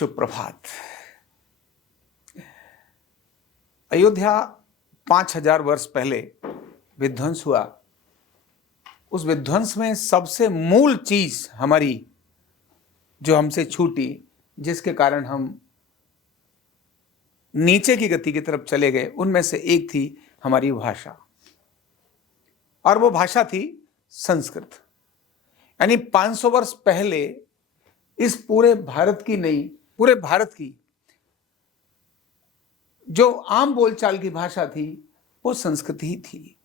सुप्रभात। अयोध्या 5000 वर्ष पहले विध्वंस हुआ। उस विध्वंस में सबसे मूल चीज हमारी जो हमसे छूटी, जिसके कारण हम नीचे की गति की तरफ चले गए, उनमें से एक थी हमारी भाषा। और वो भाषा थी संस्कृत। यानी 500 वर्ष पहले इस पूरे भारत की नहीं, पूरे भारत की जो आम बोलचाल की भाषा थी वो संस्कृत ही थी।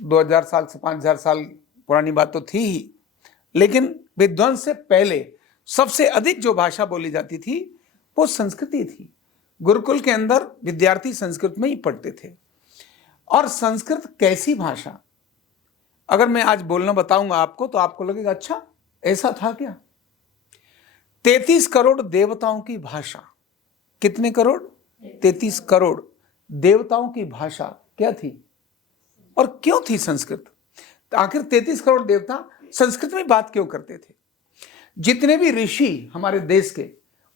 2000 साल से 5000 साल पुरानी बात तो थी ही, लेकिन विध्वंस से पहले सबसे अधिक जो भाषा बोली जाती थी वो संस्कृत ही थी। गुरुकुल के अंदर विद्यार्थी संस्कृत में ही पढ़ते थे। और संस्कृत कैसी भाषा, अगर मैं आज बोलना बताऊंगा आपको तो आपको लगेगा अच्छा ऐसा था क्या। 33 करोड़ देवताओं की भाषा। कितने करोड़? 33 करोड़ देवताओं की भाषा क्या थी और क्यों थी संस्कृत? तो आखिर 33 करोड़ देवता संस्कृत में बात क्यों करते थे? जितने भी ऋषि हमारे देश के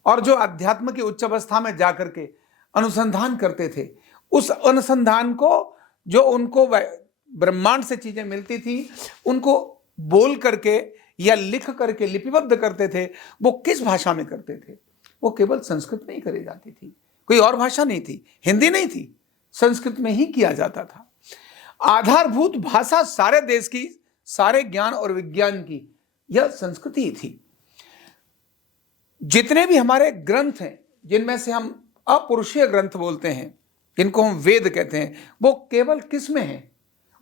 और जो अध्यात्म की उच्च अवस्था में जाकर के अनुसंधान करते थे, उस अनुसंधान को जो उनको ब्रह्मांड से चीजें मिलती थी, उनको बोल करके या लिख करके लिपिबद्ध करते थे, वो किस भाषा में करते थे? वो केवल संस्कृत में ही करी जाती थी। कोई और भाषा नहीं थी, हिंदी नहीं थी, संस्कृत में ही किया जाता था। आधारभूत भाषा सारे देश की, सारे ज्ञान और विज्ञान की, यह संस्कृति ही थी। जितने भी हमारे ग्रंथ हैं, जिनमें से हम अपरुषीय ग्रंथ बोलते हैं, जिनको हम वेद कहते हैं, वो केवल किस में है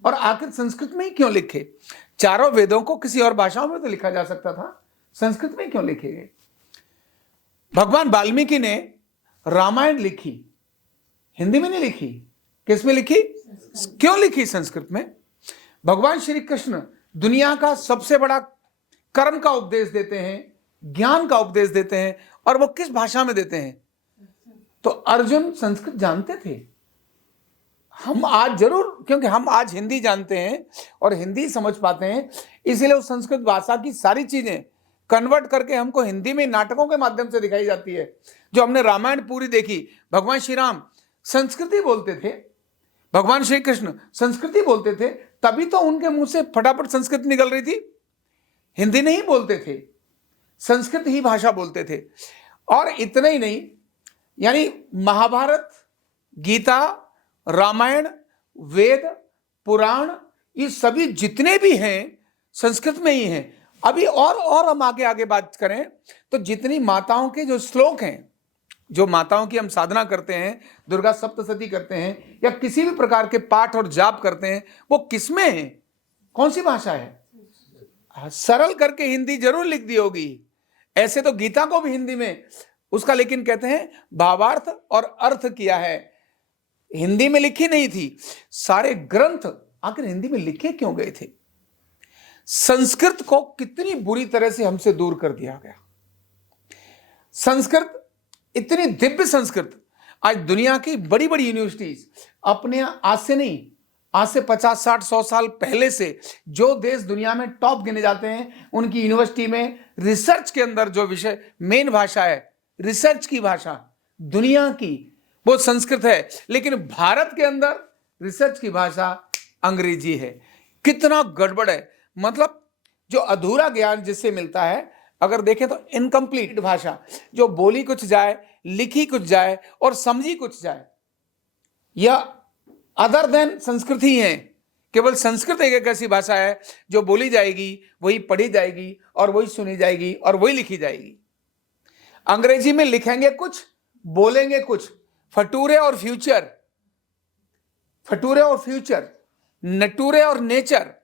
और आखिर संस्कृत में ही क्यों लिखे? चारों वेदों को किसी और भाषाओं में तो लिखा जा सकता था, संस्कृत में क्यों लिखे गए? भगवान वाल्मीकि ने रामायण लिखी, हिंदी में नहीं लिखी, किस में लिखी? क्यों लिखी? संस्कृत में। भगवान श्री कृष्ण दुनिया का सबसे बड़ा कर्म का उपदेश देते हैं, ज्ञान का उपदेश देते हैं, और वो किस भाषा में देते हैं? तो अर्जुन संस्कृत जानते थे। हम आज जरूर, क्योंकि हम आज हिंदी जानते हैं और हिंदी समझ पाते हैं, इसीलिए उस संस्कृत भाषा की सारी चीजें कन्वर्ट करके हमको हिंदी में नाटकों के माध्यम से दिखाई जाती है। जो हमने रामायण पूरी देखी, भगवान श्री राम संस्कृति बोलते थे, भगवान श्री कृष्ण संस्कृति बोलते थे, तभी तो उनके मुंह से फटाफट संस्कृत निकल रही थी। हिंदी नहीं बोलते थे, संस्कृत ही भाषा बोलते थे। और इतना ही नहीं, यानी महाभारत, गीता, रामायण, वेद, पुराण, ये सभी जितने भी हैं संस्कृत में ही हैं। अभी और हम आगे आगे बात करें तो जितनी माताओं के जो श्लोक हैं, जो माताओं की हम साधना करते हैं, दुर्गा सप्तशती करते हैं या किसी भी प्रकार के पाठ और जाप करते हैं, वो किस में है? कौन सी भाषा है? सरल करके हिंदी जरूर लिख दी होगी, ऐसे तो गीता को भी हिंदी में उसका, लेकिन कहते हैं भावार्थ और अर्थ किया है, हिंदी में लिखी नहीं थी। सारे ग्रंथ आखिर हिंदी में लिखे क्यों गए थे? संस्कृत को कितनी बुरी तरह से हमसे दूर कर दिया गया। संस्कृत इतनी दिव्य संस्कृत, आज दुनिया की बड़ी बड़ी यूनिवर्सिटीज अपने आज से नहीं, आज से 50, 60, 100 साल पहले से जो देश दुनिया में टॉप गिने जाते हैं, उनकी यूनिवर्सिटी में रिसर्च के अंदर जो विषय मेन भाषा है, रिसर्च की भाषा दुनिया की, वो संस्कृत है। लेकिन भारत के अंदर रिसर्च की भाषा अंग्रेजी है। कितना गड़बड़ है। मतलब जो अधूरा ज्ञान जिससे मिलता है, अगर देखें तो इनकम्प्लीट भाषा, जो बोली कुछ जाए, लिखी कुछ जाए और समझी कुछ जाए, यह अदर देन संस्कृत ही है। केवल संस्कृत एक ऐसी भाषा है जो बोली जाएगी, वही पढ़ी जाएगी और वही सुनी जाएगी और वही लिखी जाएगी। अंग्रेजी में लिखेंगे कुछ, बोलेंगे कुछ। फटूरे और फ्यूचर, फटूरे और फ्यूचर, नटूरे और नेचर,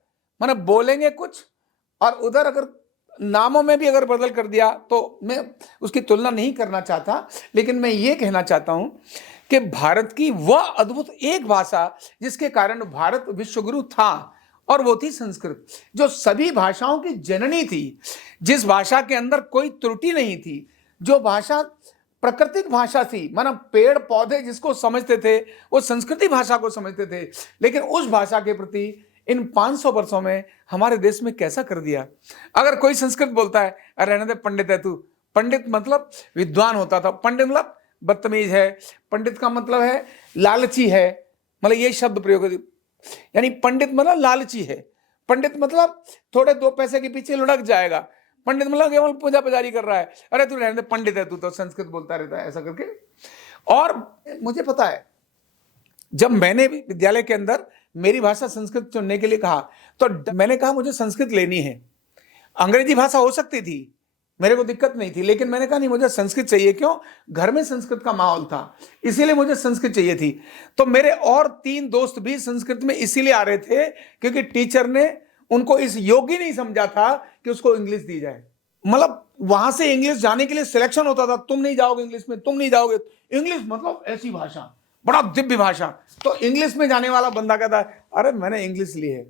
माने बोलेंगे कुछ और उधर अगर नामों में भी अगर बदल कर दिया तो मैं उसकी तुलना नहीं करना चाहता, लेकिन मैं ये कहना चाहता हूं कि भारत की वह अद्भुत एक भाषा जिसके कारण भारत विश्वगुरु था, और वो थी संस्कृत, जो सभी भाषाओं की जननी थी, जिस भाषा के अंदर कोई त्रुटि नहीं थी, जो भाषा प्राकृतिक भाषा थी, माना पेड़ पौधे जिसको समझते थे वो संस्कृति भाषा को समझते थे। लेकिन उस भाषा के प्रति इन 500 वर्षों में हमारे देश में कैसा कर दिया। अगर कोई संस्कृत बोलता है, अरे रहने दे पंडित है तू, पंडित मतलब विद्वान होता था, पंडित मतलब बदतमीज है, पंडित का मतलब है लालची है, मतलब ये शब्द प्रयोग, यानी पंडित मतलब लालची है, पंडित मतलब थोड़े 2 पैसे के पीछे लुढ़क जाएगा, पंडित मतलब केवल पूजा पुजारी कर रहा है, अरे तू रहने दे, पंडित है तू तो संस्कृत बोलता रहता है, ऐसा करके। और मुझे पता है जब मैंने भी विद्यालय के अंदर मेरी भाषा संस्कृत चुनने के लिए कहा, तो मैंने कहा मुझे संस्कृत लेनी है, अंग्रेजी भाषा हो सकती थी, मेरे को दिक्कत नहीं थी, लेकिन मैंने कहा नहीं मुझे संस्कृत चाहिए। क्यों? घर में संस्कृत का माहौल था, इसीलिए मुझे संस्कृत चाहिए थी। तो मेरे और 3 दोस्त भी संस्कृत में इसीलिए आ रहे थे क्योंकि टीचर ने उनको इस योग्य नहीं समझा था कि उसको इंग्लिश दी जाए। मतलब वहां से इंग्लिश जाने के लिए सिलेक्शन होता था, तुम नहीं जाओगे इंग्लिश में, तुम नहीं जाओगे। इंग्लिश मतलब ऐसी भाषा, बड़ा दिव्य भाषा, तो इंग्लिश में जाने वाला बंदा कहता है अरे मैंने इंग्लिश ली है,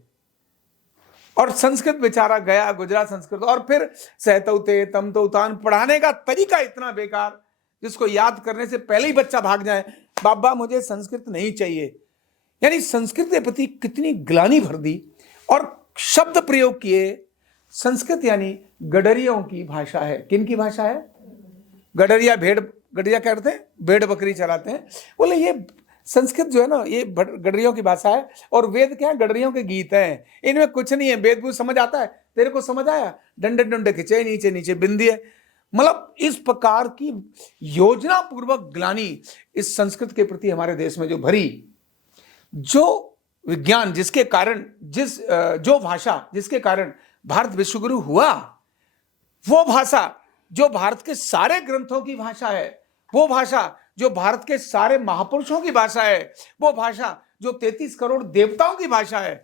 और संस्कृत बेचारा गया गुजरात संस्कृत, और फिर सहतौते तमतौतान पढ़ाने का तरीका इतना बेकार, जिसको याद करने से पहले ही बच्चा भाग जाए, बाबा मुझे संस्कृत नहीं चाहिए। यानी संस्कृत के प्रति कितनी ग्लानि भर दी, और शब्द प्रयोग किए। संस्कृत यानी गडरियों की भाषा है। किन की भाषा है? गडरिया भेड़, गडरिया क्या करते हैं? भेड़ बकरी चराते हैं। बोले ये संस्कृत जो है ना, ये गडरियों की भाषा है, और वेद क्या है? गडरियों के गीत हैं, इनमें कुछ नहीं है। वेद कुछ समझ आता है? तेरे को समझ आया? डंडे डंडे खिंचे, नीचे नीचे बिंदी है। मतलब इस प्रकार की योजना पूर्वक ग्लानि इस संस्कृत के प्रति हमारे देश में जो भरी, जो विज्ञान जिसके कारण, जो भाषा जिसके कारण भारत विश्वगुरु हुआ, वो भाषा जो भारत के सारे ग्रंथों की भाषा है, वो भाषा जो भारत के सारे महापुरुषों की भाषा है, वो भाषा जो 33 करोड़ देवताओं की भाषा है,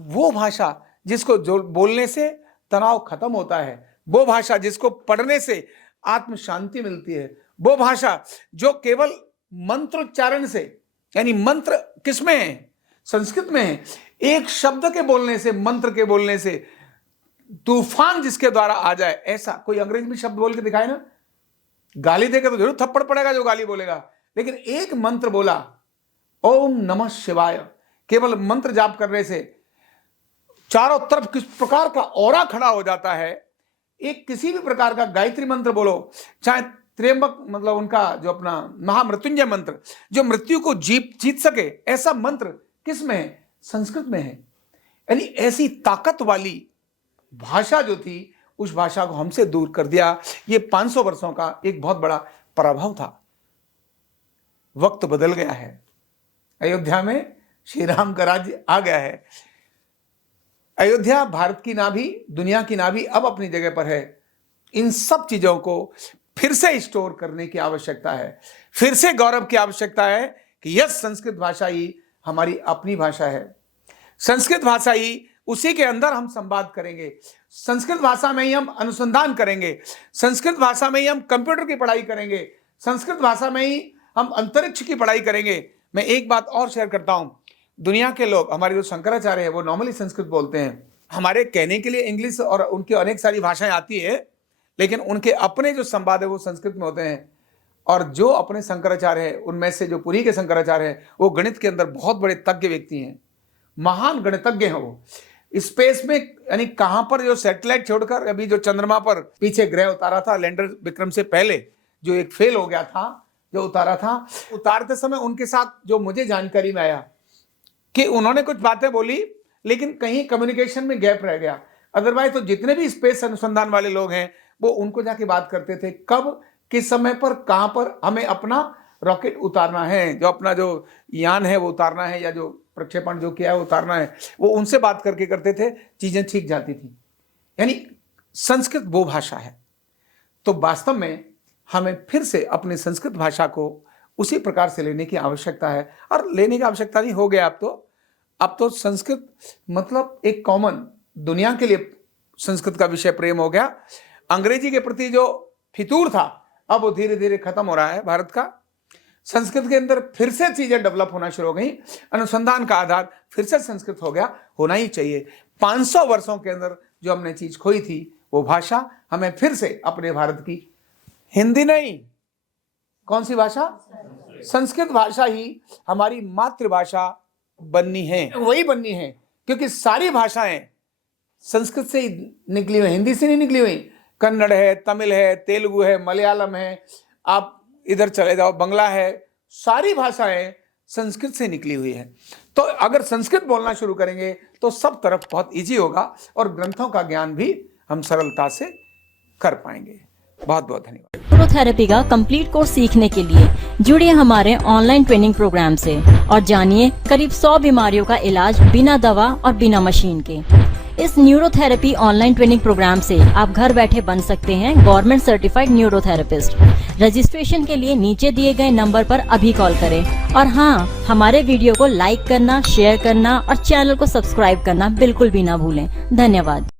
वो भाषा जिसको जो बोलने से तनाव खत्म होता है, वो भाषा जिसको पढ़ने से आत्म शांति मिलती है, वो भाषा जो केवल मंत्रोच्चारण से, यानी मंत्र किसमें है? संस्कृत में है। एक शब्द के बोलने से, मंत्र के बोलने से तूफान जिसके द्वारा आ जाए, ऐसा कोई अंग्रेजी में शब्द बोल के दिखाए ना, गाली देकर तो जरूर थप्पड़ पड़ेगा जो गाली बोलेगा, लेकिन एक मंत्र बोला, ओम नमः शिवाय, केवल मंत्र जाप करने से चारों तरफ किस प्रकार का ऑरा खड़ा हो जाता है। एक किसी भी प्रकार का गायत्री मंत्र बोलो, चाहे त्र्यंबक मतलब उनका जो अपना महामृत्युंजय मंत्र, जो मृत्यु को जीत सके, ऐसा मंत्र किस में है? संस्कृत में है। यानी ऐसी ताकत वाली भाषा जो थी, उस भाषा को हमसे दूर कर दिया। ये 500 वर्षों का एक बहुत बड़ा पराभव था। वक्त बदल गया है, अयोध्या में श्री राम का राज्य आ गया है। अयोध्या भारत की नाभि, दुनिया की नाभि अब अपनी जगह पर है। इन सब चीजों को फिर से स्टोर करने की आवश्यकता है, फिर से गौरव की आवश्यकता है कि यस, संस्कृत भाषा ही हमारी अपनी भाषा है। संस्कृत भाषा ही, उसी के अंदर हम संवाद करेंगे, संस्कृत भाषा में ही हम अनुसंधान करेंगे, संस्कृत भाषा में ही हम कंप्यूटर की पढ़ाई करेंगे, संस्कृत भाषा में ही हम अंतरिक्ष की पढ़ाई करेंगे। मैं एक बात और शेयर करता हूं, दुनिया के लोग, हमारे जो शंकराचार्य है, वो नॉर्मली संस्कृत बोलते हैं। हमारे कहने के लिए इंग्लिश और उनकी अनेक सारी भाषाएं आती है, लेकिन उनके अपने जो संवाद है वो संस्कृत में होते हैं। और जो अपने शंकराचार्य है, उनमें से जो पुरी के शंकराचार्य है, वो गणित के अंदर बहुत बड़े तज्ञ व्यक्ति हैं, महान गणितज्ञ हैं। वो स्पेस में, यानी कहां पर जो सैटेलाइट छोड़कर अभी जो चंद्रमा पर पीछे ग्रह उतारा था, लैंडर विक्रम से पहले जो एक फेल हो गया था, जो उतारा था, उतारते समय उनके साथ जो मुझे जानकारी में आया कि उन्होंने कुछ बातें बोली, लेकिन कहीं कम्युनिकेशन में गैप रह गया। अदरवाइज तो जितने भी स्पेस अनुसंधान वाले लोग हैं, वो उनको जाके बात करते थे, कब किस समय पर कहां पर हमें अपना रॉकेट उतारना है, जो अपना जो यान है वो उतारना है, या जो प्रक्षेपण जो किया है वो उतारना है, वो उनसे बात करके करते थे, चीजें ठीक जाती थी। यानी संस्कृत वो भाषा है। तो वास्तव में हमें फिर से अपनी संस्कृत भाषा को उसी प्रकार से लेने की आवश्यकता है। और लेने की आवश्यकता नहीं, हो गया अब तो संस्कृत मतलब एक कॉमन, दुनिया के लिए संस्कृत का विषय प्रेम हो गया। अंग्रेजी के प्रति जो फितूर था, अब वो धीरे धीरे खत्म हो रहा है भारत का। संस्कृत के अंदर फिर से चीजें डेवलप होना शुरू हो गई, अनुसंधान का आधार फिर से संस्कृत हो गया, होना ही चाहिए। 500 वर्षों के अंदर जो हमने चीज खोई थी, वो भाषा हमें फिर से अपने भारत की, हिंदी नहीं, कौन सी भाषा? संस्कृत भाषा ही हमारी मातृभाषा बननी है, वही बननी है, क्योंकि सारी भाषाएं संस्कृत से ही निकली हुई, हिंदी से नहीं निकली हुई। कन्नड़ है, तमिल है, तेलुगु है, मलयालम है, आप इधर चले जाओ, बंगला है, सारी भाषाएं संस्कृत से निकली हुई है। तो अगर संस्कृत बोलना शुरू करेंगे तो सब तरफ बहुत इजी होगा और ग्रंथों का ज्ञान भी हम सरलता से कर पाएंगे। बहुत बहुत धन्यवाद। न्यूरोथेरेपी का कंप्लीट कोर्स सीखने के लिए जुड़िए हमारे ऑनलाइन ट्रेनिंग प्रोग्राम से और जानिए करीब 100 बीमारियों का इलाज बिना दवा और बिना मशीन के। इस न्यूरोथेरेपी ऑनलाइन ट्रेनिंग प्रोग्राम से आप घर बैठे बन सकते हैं गवर्नमेंट सर्टिफाइड न्यूरोथेरेपिस्ट। रजिस्ट्रेशन के लिए नीचे दिए गए नंबर पर अभी कॉल करें और हाँ, हमारे वीडियो को लाइक करना, शेयर करना और चैनल को सब्सक्राइब करना बिल्कुल भी ना भूलें। धन्यवाद।